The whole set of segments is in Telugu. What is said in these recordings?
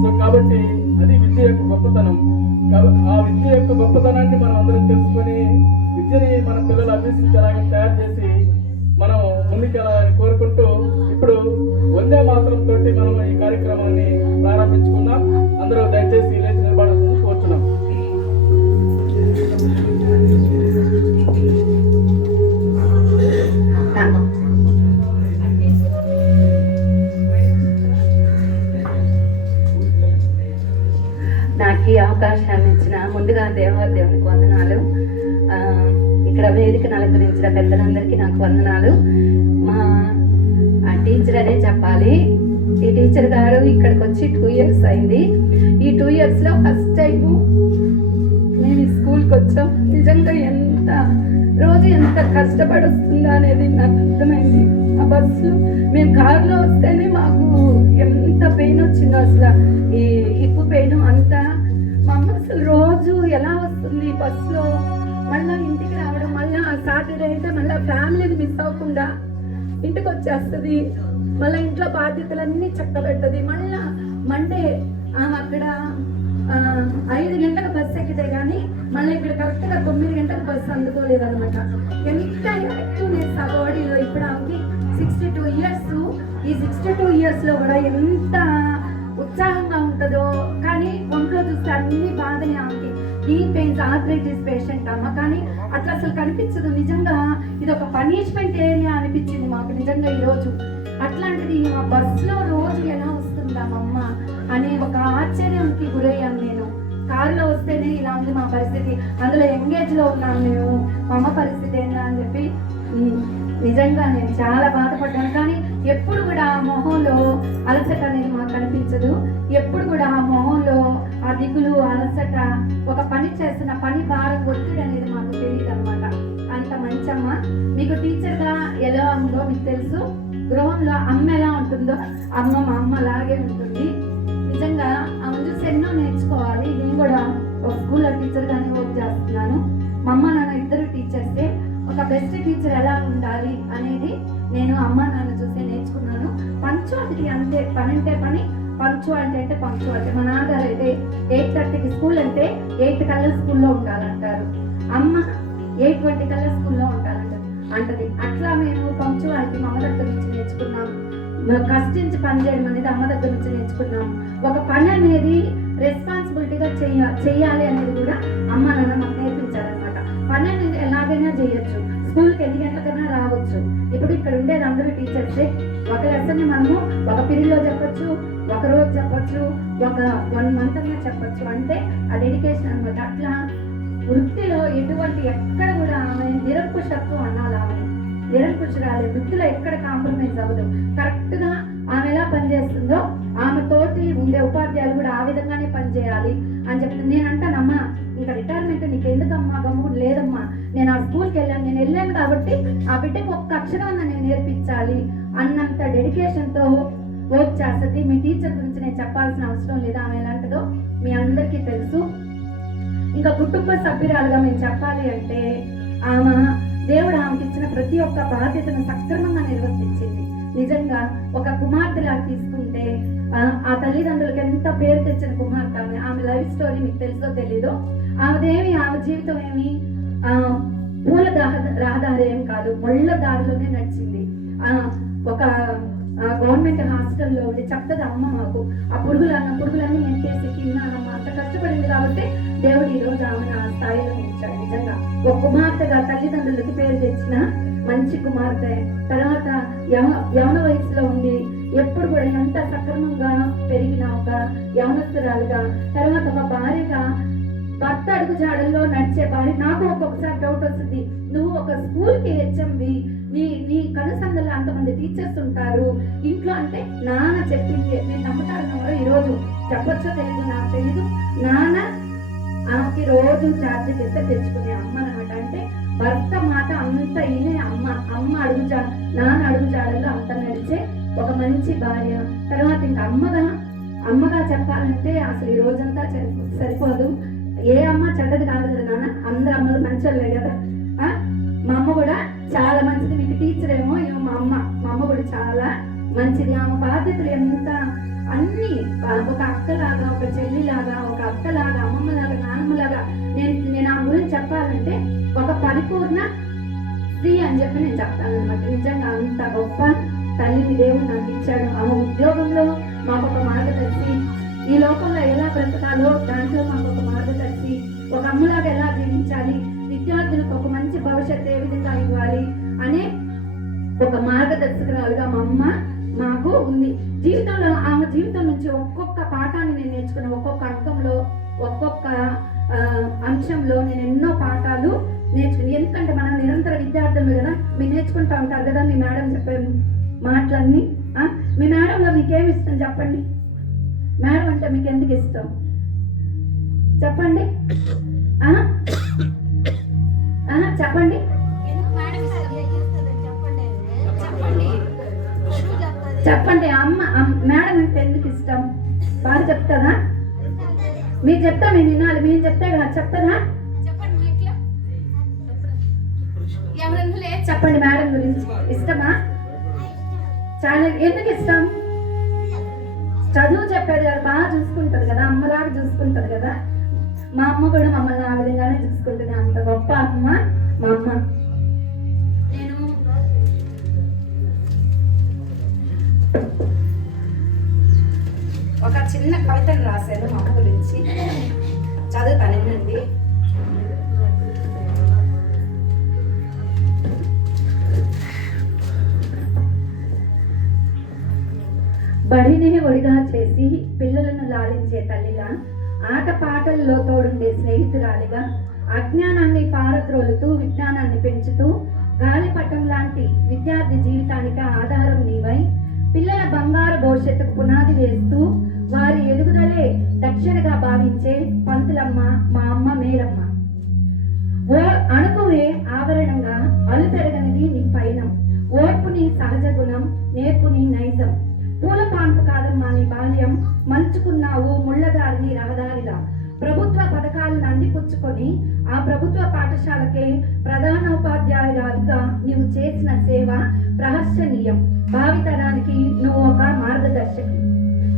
సో కాబట్టి అది విద్య యొక్క గొప్పతనం. ఆ విద్య యొక్క గొప్పతనాన్ని మనం అందరం తెలుసుకొని విద్యని మన పిల్లలు అభ్యసించేలాగా తయారు చేసి మనం ముందుకెళ్ళాలని కోరుకుంటూ ఇప్పుడు వందే మాతరం తోటి మనం ఈ కార్యక్రమాన్ని ప్రారంభించుకుందాం. అందరూ దయచేసి లేచి నిలబడాలని కోరుచున్నాం. నాకు ఈ అవకాశాన్ని ఇచ్చిన ముందుగా దేవునికి వందనాలు. ఇక్కడ వేదికను అలంకరించిన పెద్దలందరికీ నాకు వందనాలు. మా టీచర్ అనే చెప్పాలి. ఈ టీచర్ గారు ఇక్కడికి వచ్చి 2 years అయింది. ఈ 2 yearsలో ఫస్ట్ టైం మేము ఈ స్కూల్కి వచ్చాం. నిజంగా రోజు ఎంత కష్టపడి వస్తుందా అనేది నాకు అర్థమైంది. ఆ బస్సులో మేము కారులో వస్తేనే మాకు ఎంత పెయిన్ వచ్చిందో, అసలు ఈ హిప్ పెయిన్ అంతా. మా అమ్మ అసలు రోజు ఎలా వస్తుంది బస్సులో, మళ్ళీ ఇంటికి రావడం, మళ్ళీ సాటర్డే అయితే మళ్ళీ ఫ్యామిలీని మిస్ అవ్వకుండా ఇంటికి వచ్చేస్తుంది. మళ్ళీ ఇంట్లో బాధ్యతలన్నీ చక్కబెట్టది. మళ్ళీ మండే అక్కడ 5 గంటలకు బస్సు ఎక్కితే కానీ మళ్ళీ ఇక్కడ కరెక్ట్గా 9 గంటలకు బస్సు అందుకోలేదన్నమాట. ఎంత యాక్టివ్నెస్ ఆ బాడీలో. ఇప్పుడు ఆమెకి 62 years. ఈ 62 yearsలో కూడా ఎంత ఉత్సాహంగా ఉంటుందో, కానీ ఒంట్లో చూస్తే అన్ని బాధలే ఆమెకి. డీప్ పెయిన్స్, ఆర్థరైటిస్ పేషెంట్ అమ్మ, కానీ అట్లా అసలు కనిపించదు. నిజంగా ఇది ఒక పనిష్మెంట్ ఏరియా అనిపించింది మాకు నిజంగా ఈరోజు. అట్లాంటిది మా బస్సులో రోజు ఎలా వస్తుందా అమ్మ అనే ఒక ఆశ్చర్యంకి గురయ్యాను నేను. కారులో వస్తేనే ఇలా ఉంది మా పరిస్థితి, అందులో ఎంగేజ్లో ఉన్నాను మేము, మా అమ్మ పరిస్థితి ఏందా అని చెప్పి నిజంగా నేను చాలా బాధపడ్డాను. కానీ ఎప్పుడు కూడా ఆ మొహంలో అలసట అనేది మాకు కనిపించదు. ఎప్పుడు కూడా ఆ మొహంలో ఆ దిగులు, అలసట, ఒక పని చేస్తున్న పని భారం, ఒత్తిడి అనేది మాకు తెలియదు అనమాట. అంత మంచమ్మ. మీకు టీచర్గా ఎలా ఉందో మీకు తెలుసు. గృహంలో అమ్మ ఎలా ఉంటుందో అమ్మ మా అమ్మ లాగే ఉంటుంది. నిజంగా ఆమె చూసి ఎన్నో నేర్చుకోవాలి. నేను కూడా ఒక స్కూల్లో టీచర్గానే వర్క్ చేస్తున్నాను. మా అమ్మ నాన్న ఇద్దరు టీచర్సే. ఒక బెస్ట్ టీచర్ ఎలా ఉండాలి అనేది నేను అమ్మ నాన్న చూసి నేర్చుకున్నాను. పంక్చువాలిటీ అంతే. పని అంటే పని, పంక్చువాలిటీ అంటే పంక్చువాలిటీ. మా నాన్నగారు అయితే 8:30కి స్కూల్ అంటే 8 కల్లా స్కూల్లో ఉండాలంటారు. అమ్మ 8:20 కల్లా స్కూల్లో ఉండాలంటారు అంటది. అట్లా మేము పంక్చువాలిటీ మా అమ్మ దగ్గర నుంచి నేర్చుకున్నాం. కష్టించి పని చేయడం అనేది అమ్మ దగ్గర నుంచి నేర్చుకున్నాం. ఒక పని అనేది రెస్పాన్సిబిలిటీగా చెయ్యాలి అనేది కూడా అమ్మ నాన్న మాకు నేర్పించారనమాట. పని అనేది ఎలాగైనా చేయొచ్చు, స్కూల్కి ఎన్ని గంటలకైనా రావచ్చు. ఇప్పుడు ఇక్కడ ఉండేది అందరూ టీచర్సే. ఒక లెసన్ని మనము ఒక పీరియడ్లో చెప్పచ్చు, ఒక రోజు చెప్పచ్చు, ఒక 1 month అన్నా చెప్పచ్చు. అంటే ఆ డెడికేషన్ అనమాట. అట్లా వృత్తిలో ఎటువంటి ఎక్కడ కూడా ఆమె నిరంకుశత్వం అనాలి. ఆమె నిరంకుశరాలే. వృత్తిలో ఎక్కడ కాంప్రమైజ్ అవ్వదు. కరెక్ట్గా ఆమె ఎలా పనిచేస్తుందో ఆమె తోటి ఉండే ఉపాధ్యాయులు కూడా ఆ విధంగానే పనిచేయాలి అని చెప్తుంది. నేను అంటానమ్మా, ఇంకా రిటైర్మెంట్ నీకు ఎందుకమ్మా, గమ్ముడు లేదమ్మా, నేను ఆ స్కూల్కి వెళ్ళాను కాబట్టి ఆ బిడ్డకు ఒక్క అక్షరం నేను నేర్పించాలి అన్నంత డెడికేషన్తో వర్క్ చేస్తుంది. మీ టీచర్ గురించి నేను చెప్పాల్సిన అవసరం లేదు. ఆమె ఎలాంటిదో మీ అందరికీ తెలుసు. ఇంకా కుటుంబ సభ్యురాలుగా మేము చెప్పాలి అంటే ఆమె దేవుడు ఆమెకి ఇచ్చిన ప్రతి ఒక్క బాధ్యతను సక్రమంగా నిర్వర్తించింది. నిజంగా ఒక కుమార్తెలా తీసుకుంటే ఆ తల్లిదండ్రులకు ఎంత పేరు తెచ్చిన కుమార్తె ఆమె. ఆమె లైఫ్ స్టోరీ మీకు తెలుసో తెలీదో. ఆమె జీవితం ఏమి పూల రహదారి ఏం కాదు, ముళ్ళ దారిలోనే నడిచింది. ఒక గవర్నమెంట్ హాస్టల్లో ఉండి చెప్తుంది అమ్మ మాకు ఆ పురుగులన్నీ ఎంటేసి తిన్నానమ్మా. అంత కష్టపడింది కాబట్టి దేవుడు ఈరోజు ఆమెను ఆ స్థాయిలో ఉంచాడు. నిజంగా ఒక కుమార్తెగా తల్లిదండ్రులకి పేరు తెచ్చిన మంచి కుమార్తె. తర్వాత యవన వయసులో ఉండి ఎప్పుడు కూడా ఎంత సక్రమంగా పెరిగిన ఒక యవనస్తురాలుగా, తర్వాత ఒక భార్యగా, భర్త అడుగు జాడల్లో నడిచే భార్య. నాకు ఒక్కొక్కసారి డౌట్ వస్తుంది, నువ్వు ఒక స్కూల్కి హెచ్ఎంవి, నీ కనుసందలో అంతమంది టీచర్స్ ఉంటారు ఇంట్లో అంటే నాన్న చెప్పింది నేను నమ్ముతాను. ఈరోజు చెప్పొచ్చో తెలీదు, నాకు తెలీదు. నాన్న ఆమెకి రోజు ఛార్జ్ చేస్తే తెచ్చుకునే అమ్మ అనమాట. అంటే భర్త మాట అంత ఈయనే అమ్మ నాన్న అడుగు జాడల్లో అంత నడిచే ఒక మంచి భార్య. తర్వాత ఇంకా అమ్మగా చెప్పాలంటే అసలు ఈ రోజంతా సరిపోదు. ఏ అమ్మ చెడ్డది కాదు కదా నాన్న, అందరు అమ్మలు మంచోళ్ళే కదా. మా అమ్మ కూడా చాలా మంచిది. మీకు టీచర్ ఏమో మా అమ్మ కూడా చాలా మంచిది. ఆమె బాధ్యతలు ఎంత అన్ని ఒక అక్కలాగా, ఒక చెల్లిలాగా, ఒక అత్తలాగా, అమ్మమ్మలాగా, నాన్నమ్మలాగా నేను ఆ గురించి చెప్పాలంటే ఒక పరిపూర్ణ స్త్రీ అని చెప్పి నేను చెప్తాను అనమాట. నిజంగా అంత గొప్ప తల్లిని దేవుడు నాకు ఇచ్చాడు. ఆమె ఉద్యోగంలో మాకు ఒక మార్గదర్శి, ఈ లోకంలో ఎలా బ్రతకాలో దాంట్లో మాకు ఒక మార్గదర్శి, ఒక అమ్మలాగా ఎలా జీవించాలి, విద్యార్థులకు ఒక మంచి భవిష్యత్తు ఏ విధంగా ఇవ్వాలి అనే ఒక మార్గదర్శకురాలుగా మా అమ్మ మాకు ఉంది. జీవితంలో ఆమె జీవితం నుంచి ఒక్కొక్క పాఠాన్ని నేను నేర్చుకున్నాను. ఒక్కొక్క అంకంలో, ఒక్కొక్క అంశంలో నేను ఎన్నో పాఠాలు నేర్చుకుని. ఎందుకంటే మనం నిరంతర విద్యార్థులు కదా, మీరు నేర్చుకుంటూ ఉంటారు కదా మీ మేడం చెప్పే మాటలన్నీ. మీ మేడంలో మీకేమి ఇష్టం చెప్పండి? మేడం అంటే మీకు ఎందుకు ఇష్టం చెప్పండి? చెప్పండి. చెప్పండి అమ్మ మేడం అంటే ఎందుకు ఇష్టం? బాగా చెప్తారా? మీరు చెప్తా మేము వినాలి, మీరు చెప్తే కదా చెప్తారా? చెప్పండి మేడం గురించి. ఇష్టమా? చాలా. ఎందుకు ఇష్టం? చదువు చెప్పేది కదా, బాగా చూసుకుంటారు కదా, అమ్మలాగా చూసుకుంటారు కదా. మా అమ్మ కూడా మమ్మల్ని ఆ విధంగానే చూసుకుంటుంది. అంత గొప్ప అమ్మ మా అమ్మ. నేను ఒక చిన్న కవితను రాశాను మా అమ్మ గురించి, చదువుతానండి. బడిని ఒడిగా చేసి పిల్లలను లాలించే తల్లిగా, ఆటపాటల్లో తోడుండే స్నేహితురాలిగా, అజ్ఞానాన్ని పారద్రోలుతూ విజ్ఞానాన్ని పెంచుతూ గాలిపటం లాంటి విద్యార్థి జీవితానికి ఆధారం నీవై, పిల్లల బంగారు భవిష్యత్తుకు పునాది వేస్తూ వారి ఎదుగుదలే దక్షిణగా భావించే పంతులమ్మ మా అమ్మ మేరమ్మ. ఓ అణుకువే ఆవరణంగా అలుపెరగనిది నీ పయనం, ఓర్పుని సహజ గుణం, నేర్పుని నైజం. పూల పాన్పు కాదమ్మా నీ బాల్యం, మలుచుకున్నావు ముళ్ళదారిని రహదారిగా. ప్రభుత్వ పథకాలను అందిపుచ్చుకొని ఆ ప్రభుత్వ పాఠశాలకే ప్రధానోపాధ్యాయురాలుగా నీవు చేసిన సేవ ప్రహర్షణీయం. భావితరానికి నువ్వు ఒక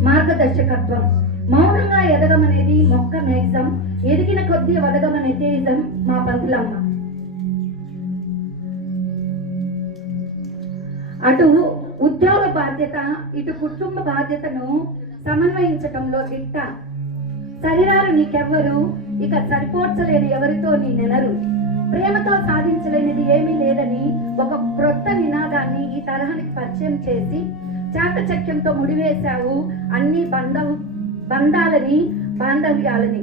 మార్గదర్శకత్వం. మౌనంగా ఎదగమనేది మొక్క నైజం, ఎదిగిన కొద్దీ వదగమనే తేజం మా పంతులమ్మ. అటు ఉద్యోగ బాధ్యత, ఇటు కుటుంబ బాధ్యతను సమన్వయించటంలో దిట్ట. శరీరాలు నీకెవ్వరు, ఇక సరిపోర్చలేని ఎవరితో నీ నెనరు. ప్రేమతో సాధించలేనిది ఏమీ లేదని ఒక క్రొత్త నినాదాన్ని ఈ తరహానికి పరిచయం చేసి చాకచక్యంతో ముడివేశావు అన్ని బంధాలని, బాంధవ్యాలని.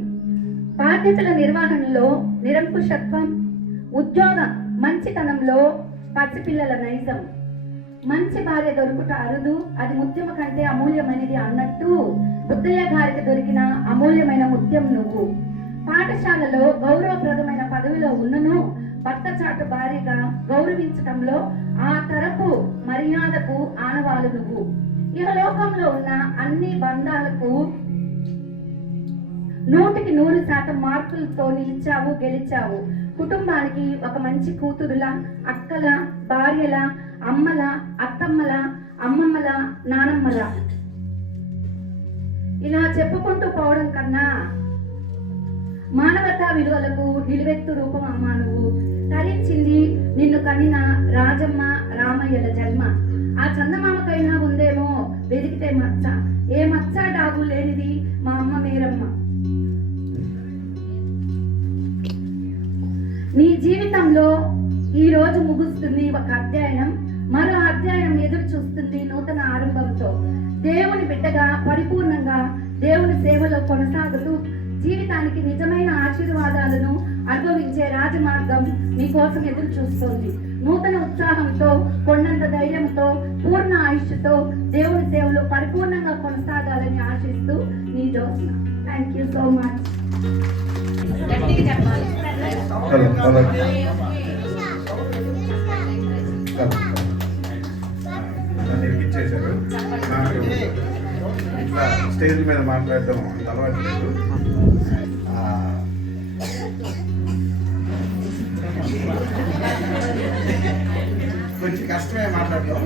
బాధ్యతల నిర్వహణలో నిరంకుశత్వం, ఉద్యోగ మంచితనంలో పసిపిల్లల నైజం. మంచి భార్య దొరుకుట అరుదు, అది ముత్యము కంటే అమూల్యమైనది అన్నట్టు బుద్ధయ్య గారికి దొరికిన అమూల్యమైన ముత్యం నువ్వు. పాఠశాలలో గౌరవప్రదమైన పదవిలో ఉన్నను భర్త చాటు భార్యగా గౌరవించటంలో ఆ తరపు మర్యాదకు ఆనవాలు నువ్వు. ఇహలోకంలో ఉన్న అన్ని బంధాలకు 100% మార్కులతో నిలిచావు, గెలిచావు. కుటుంబానికి ఒక మంచి కూతురుల, అక్కల, భార్యల, అమ్మల, అత్తమ్మల, అమ్మమ్మల, నానమ్మల, ఇలా చెప్పుకుంటూ పోవడం కన్నా మానవతా విలువలకు నిలువెత్తు రూపం అమ్మ నువ్వు. తరించింది నిన్ను కనిన రాజమ్మ రామయ్యల జన్మ. ఆ చందమామకైనా ఉందేమో వెతికితే మచ్చ, ఏ మచ్చ డాగు లేనిది మా అమ్మ మేరమ్మ. నీ జీవితంలో ఈ రోజు ముగుస్తుంది ఒక అధ్యాయం, మరో అధ్యాయం ఎదురు చూస్తుంది నూతన ఆరంభంతో. దేవుని బిడ్డగా పరిపూర్ణంగా దేవుని సేవలో కొనసాగుతూ జీవితానికి నిజమైన ఆశీర్వాదాలను అనుభవించే రాజమార్గం మీకోసం ఎదురు చూస్తోంది. నూతన ఉత్సాహంతో, కొండంత ధైర్యంతో, పూర్ణ ఆయుష్తో దేవుని సేవలో పరిపూర్ణంగా కొనసాగాలని ఆశిస్తూ నీ Josna. Thank you so much. ఇచ్చేసారు. నాకు ఇట్లా స్టేజ్ మీద మాట్లాడడం అంత అలవాటు లేదు. కొంచెం కష్టమే మాట్లాడడం.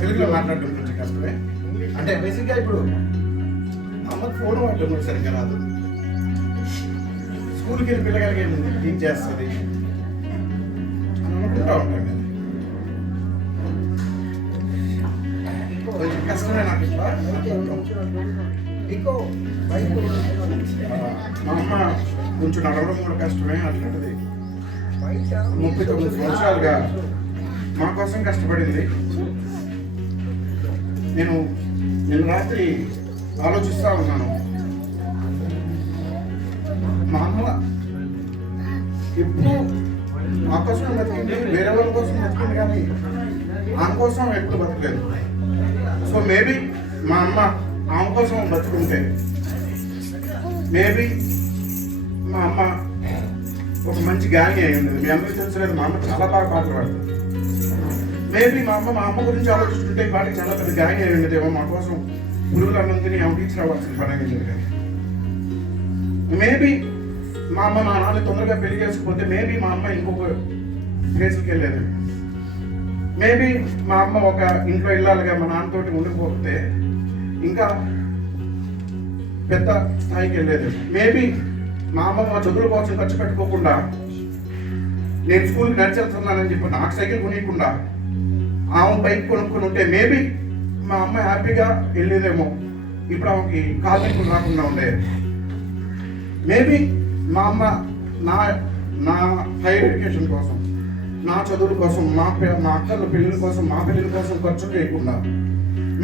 తెలుగులో మాట్లాడడం కొంచెం కష్టమే. అంటే బేసిక్గా ఇప్పుడు మా అమ్మకి ఫోన్ వాడడం కూడా సరిగ్గా రాదు. స్కూల్కి వెళ్ళి పిల్లగారికి ఏముంది టీచ్ చేస్తుంది అని అనుకుంటా ఉంటాను నేను. కొంచెం కష్టమే నాకు ఇట్లా. మా అమ్మ కొంచెం నడవడం కూడా కష్టమే. అట్లాంటిది 39 సంవత్సరాలుగా మా కోసం కష్టపడింది. నేను నిన్న రాత్రి ఆలోచిస్తూ ఉన్నాను, మా అమ్మ ఎప్పుడు మా కోసం బతికింది, వేరే వాళ్ళ కోసం బతికింది, కానీ ఆమె కోసం ఎప్పుడు బతకలేదు. సో మేబీ మా అమ్మ ఆమె కోసం బతుకుంటే మేబీ మా అమ్మ ఒక మంచి గాని అయి ఉండేది. మీ అందరికీ తెలుసులేదు, మా అమ్మ చాలా బాగా పాటలు పాడుతుంది. మేబీ మా అమ్మ గురించి ఆలోచిస్తుంటే ఈ పాటకి చాలా పెద్ద గాని అయి ఉండేదేమో. మా కోసం పురుగులు అన్నందుని ఆమె టీచర్ అవ్వాల్సిన పని అయింది. కానీ మేబీ మా అమ్మ మా నాన్న తొందరగా పెళ్లి చేసుకుపోతే మేబీ మా అమ్మ ఇంకొక ప్లేస్కి వెళ్ళేది. మేబీ మా అమ్మ ఒక ఇంట్లో ఇల్లాలుగా మా నాన్నతోటి ఉండిపోతే ఇంకా పెద్ద స్థాయికి వెళ్ళేది. మేబీ మా అమ్మ మా చదువుల కోసం ఖర్చు పెట్టుకోకుండా నేను స్కూల్కి నడిచేస్తున్నానని చెప్పి నాకు సైకిల్ కొనియకుండా ఆమె బైక్ కొనుక్కొని ఉంటే మేబీ మా అమ్మ హ్యాపీగా వెళ్ళేదేమో. ఇప్పుడు ఆమెకి కాలేజీలు రాకుండా ఉండేది. మేబీ మా అమ్మ నా హైయర్ ఎడ్యుకేషన్ కోసం, నా చదువుల కోసం, మా అక్కల పెళ్ళిళ్ళ కోసం, మా పెళ్ళిళ్ళ కోసం ఖర్చు చేయకుండా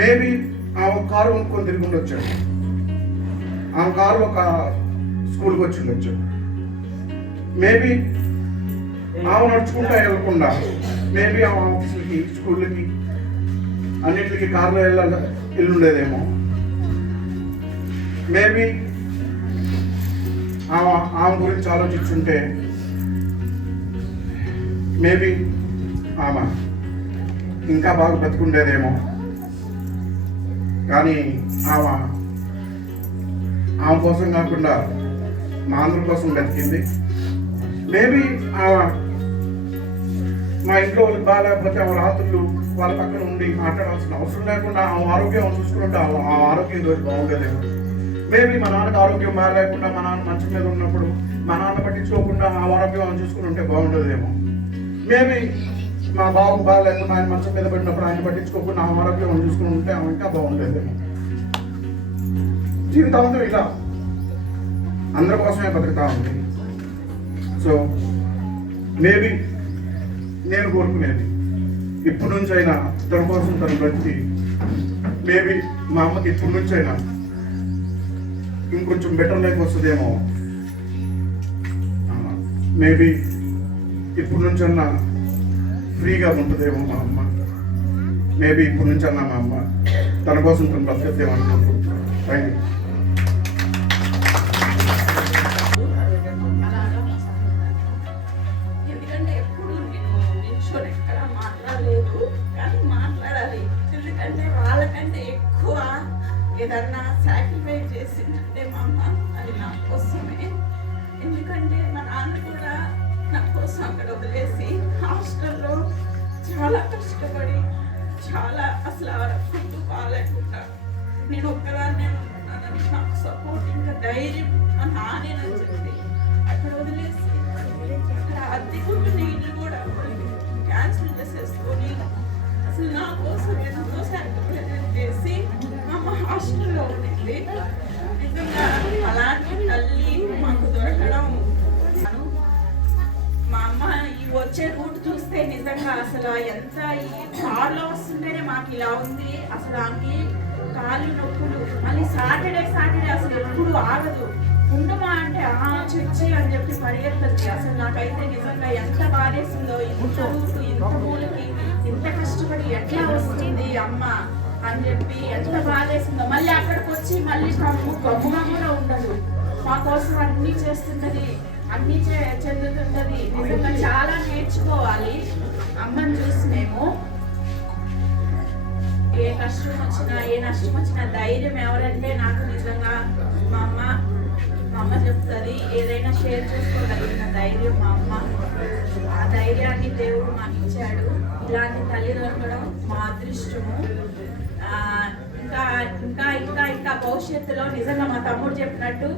మేబీ ఆమె కారు కొనుక్కొని తిరుగుండి వచ్చాడు. ఆమె కారు ఒక స్కూల్కి వచ్చి ఉండొచ్చు. మేబీ ఆమె నడుచుకుంటూ వెళ్ళకుండా మేబీ ఆమె ఆఫీసులకి, స్కూళ్ళకి, అన్నింటికి కారులో వెళ్ళుండేదేమో. మేబీ ఆమె గురించి ఆలోచించుంటే మేబీ ఆమె ఇంకా బాగా బతుకుండేదేమో. కానీ ఆమె కోసం కాకుండా మా అందరి కోసం బతికింది. మేబీ మా ఇంట్లో వాళ్ళకి బాగాలేకపోతే ఆమె రాత్రులు వాళ్ళ పక్కన ఉండి మాట్లాడాల్సిన అవసరం లేకుండా ఆమె ఆరోగ్యం చూసుకుంటే ఆ ఆరోగ్యం ఈరోజు బాగుండేదేమో. మేబీ మా నాన్నకి ఆరోగ్యం బాగాలేకుండా మా నాన్న మంచం మీద ఉన్నప్పుడు మా నాన్న పట్టించుకోకుండా ఆ ఆరోగ్యం చూసుకుని ఉంటే బాగుండేదేమో. మేబీ మా బాబు బాగాలేకుండా ఆయన మంచం మీద పడినప్పుడు ఆయన పట్టించుకోకుండా ఆ ఆరోగ్యం చూసుకుని ఉంటే ఆమె ఇంకా బాగుండేదేమో. జీవితాంతం ఇలా అందరి కోసమే బతుకుతా ఉంది. సో మేబీ నేను కోరుకునేది ఇప్పటి నుంచి అయినా తన కోసం తను బ్రతికి మేబీ మా అమ్మకి ఇప్పటి నుంచి అయినా ఇంకొంచెం బెటర్ లైఫ్ వస్తుందేమో. మేబీ ఇప్పటి నుంచి అన్నా ఫ్రీగా ఉంటుందేమో మా అమ్మ. మేబీ ఇప్పటి నుంచి అన్నా మా అమ్మ తన కోసం తను బ్రతికేదేమో అనుకుంటున్నాను. Thank you. ఎందుకంటే ఎప్పుడు నేను నిల్చొని ఎక్కడ మాట్లాడలేదు, కానీ మాట్లాడాలి. ఎందుకంటే వాళ్ళకంటే ఎక్కువ ఏదన్నా సాక్రిఫైస్ చేసిందంటే మా అమ్మ, అది నా కోసమే. ఎందుకంటే మా నాన్న కూడా నా కోసం అక్కడ వదిలేసి హాస్టల్లో చాలా కష్టపడి చాలా అసలు ఫుడ్ బాగాలేకుండా నేను ఒక్కదాన్నే ఉంటున్నానని నాకు సపోర్ట్ ఇంకా ధైర్యం మా నాన్నేనని చెప్పి అక్కడ వదిలేసి అక్కడ అద్దెకుంటున్న ఇల్లు కూడా క్యాన్సిల్ చేసేసుకొని అసలు నా కోసం ఎంతో సాక్రిఫైస్ చేసి మా అమ్మ హాస్టల్లో ఉండింది. నిజంగా అలాంటి తల్లి మాకు దొరకడం, మా అమ్మ ఈ వచ్చే రూట్ చూస్తే నిజంగా అసలు ఎంత ఈ కార్లో వస్తుంటేనే మాకు ఇలా ఉంది. అసలు ఆమెకి కాళ్ళు నొప్పులు, మళ్ళీ సాటర్డే అసలు ఎప్పుడు ఆగదు. ఉండమా అంటే చర్చి అని చెప్పి పరిగెత్తది. అసలు నాకైతే నిజంగా ఎంత బాధేసిందో, ఇంత రూటు, ఇంత ఊళ్ళకి ఇంత కష్టపడి ఎట్లా వస్తుంది అమ్మ అని చెప్పి ఎంత బాధేసిందో. మళ్ళీ అక్కడికి వచ్చి మళ్ళీ గమ్ముగా కూడా ఉండదు, మా కోసం అన్నీ చేస్తుంటది, అన్నీ చెందుతుంటది. నిజంగా చాలా నేర్చుకోవాలి అమ్మని చూసి మేము. ఏ కష్టం వచ్చినా ఏ నష్టం వచ్చినా ధైర్యం ఎవరంటే నాకు నిజంగా మా అమ్మ చెప్తుంది. ఏదైనా షేర్ చేసుకోగలిగిన ధైర్యం మా అమ్మ. ఆ ధైర్యాన్ని దేవుడు మాకు ఇచ్చాడు. ఇలాంటి తల్లి దొరకడం మా అదృష్టము. ఇంకా ఇంకా ఇంకా ఇంకా భవిష్యత్తులో నిజంగా మా తమ్ముడు చెప్పినట్టు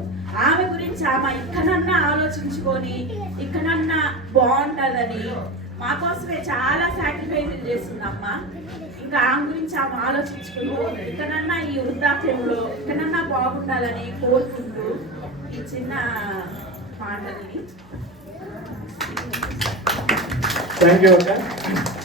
ఆమె గురించి ఆమె ఇక్కడన్నా ఆలోచించుకొని ఇక్కడన్నా బాగుంటుందని మా కోసమే చాలా సాక్రిఫైజులు చేస్తుందమ్మా. ఇంకా ఆమె గురించి ఆమె ఆలోచించుకుంటూ ఇక్కడన్నా ఈ వృద్ధాప్యంలో ఇక్కడన్నా బాగుండాలని కోరుకుంటూ ఈ చిన్న మాటల్ని థ్యాంక్ యూ అక్క.